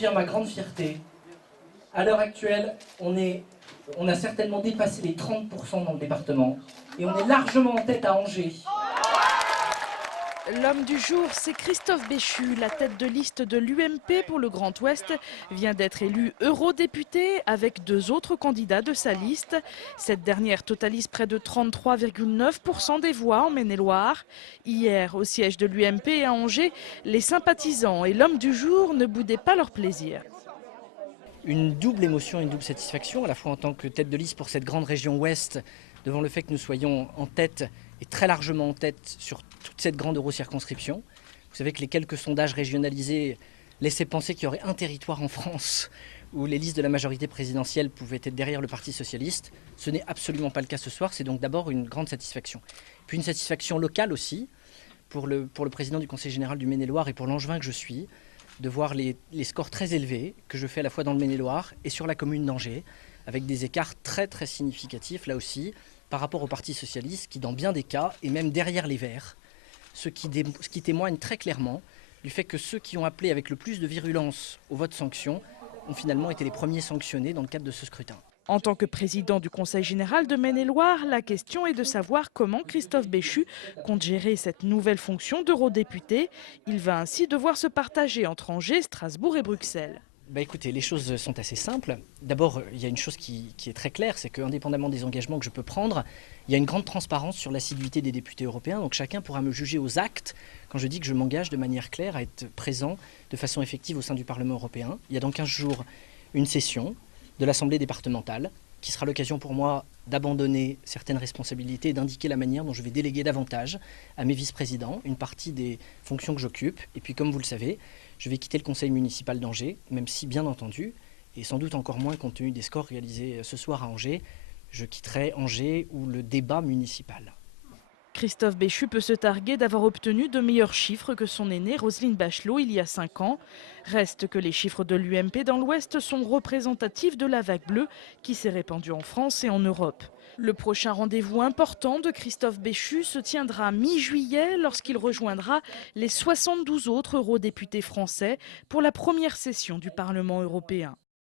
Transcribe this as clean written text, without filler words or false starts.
dire ma grande fierté. À l'heure actuelle, on a certainement dépassé les 30% dans le département et on est largement en tête à Angers. L'homme du jour, c'est Christophe Béchu. La tête de liste de l'UMP pour le Grand Ouest vient d'être élu eurodéputé avec 2 autres candidats de sa liste. Cette dernière totalise près de 33,9% des voix en Maine-et-Loire. Hier, au siège de l'UMP à Angers, les sympathisants et l'homme du jour ne boudaient pas leur plaisir. Une double émotion, une double satisfaction, à la fois en tant que tête de liste pour cette grande région ouest, devant le fait que nous soyons en tête et très largement en tête sur toute cette grande eurocirconscription. Vous savez que les quelques sondages régionalisés laissaient penser qu'il y aurait un territoire en France où les listes de la majorité présidentielle pouvaient être derrière le Parti socialiste. Ce n'est absolument pas le cas ce soir, c'est donc d'abord une grande satisfaction. Puis une satisfaction locale aussi, pour le président du Conseil général du Maine-et-Loire et pour l'Angevin que je suis, de voir les scores très élevés que je fais à la fois dans le Maine-et-Loire et sur la commune d'Angers, avec des écarts très très significatifs là aussi par rapport au Parti socialiste qui dans bien des cas est même derrière les Verts, ce qui témoigne très clairement du fait que ceux qui ont appelé avec le plus de virulence au vote sanction ont finalement été les premiers sanctionnés dans le cadre de ce scrutin. En tant que président du Conseil général de Maine-et-Loire, la question est de savoir comment Christophe Béchu compte gérer cette nouvelle fonction d'eurodéputé. Il va ainsi devoir se partager entre Angers, Strasbourg et Bruxelles. Écoutez, les choses sont assez simples. D'abord, il y a une chose qui est très claire, c'est qu'indépendamment des engagements que je peux prendre, il y a une grande transparence sur l'assiduité des députés européens. Donc chacun pourra me juger aux actes quand je dis que je m'engage de manière claire à être présent de façon effective au sein du Parlement européen. Il y a dans 15 jours une session de l'Assemblée départementale qui sera l'occasion pour moi d'abandonner certaines responsabilités et d'indiquer la manière dont je vais déléguer davantage à mes vice-présidents une partie des fonctions que j'occupe. Et puis comme vous le savez, je vais quitter le conseil municipal d'Angers, même si bien entendu, et sans doute encore moins compte tenu des scores réalisés ce soir à Angers, je quitterai Angers ou le débat municipal. Christophe Béchu peut se targuer d'avoir obtenu de meilleurs chiffres que son aîné Roselyne Bachelot il y a 5 ans. Reste que les chiffres de l'UMP dans l'Ouest sont représentatifs de la vague bleue qui s'est répandue en France et en Europe. Le prochain rendez-vous important de Christophe Béchu se tiendra mi-juillet lorsqu'il rejoindra les 72 autres eurodéputés français pour la première session du Parlement européen.